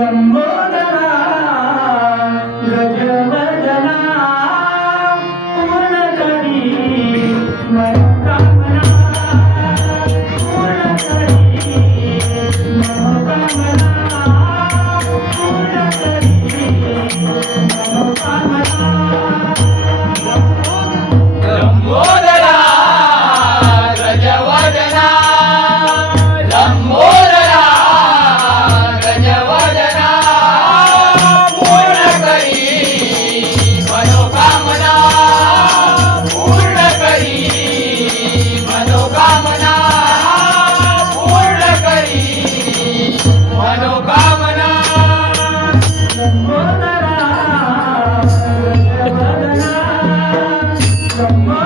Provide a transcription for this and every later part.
I'm not. Come on.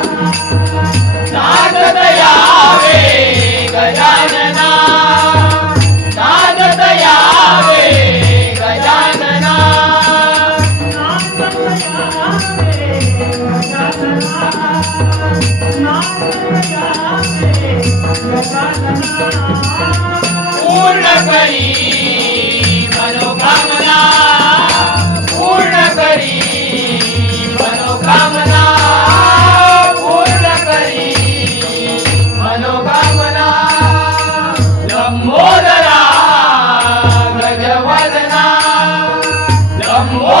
पूर्ण करी मनोकामना पूर्ण करी मनोकामना पूर्ण करी मनोकामना लंबोदरा गजवदना लंबो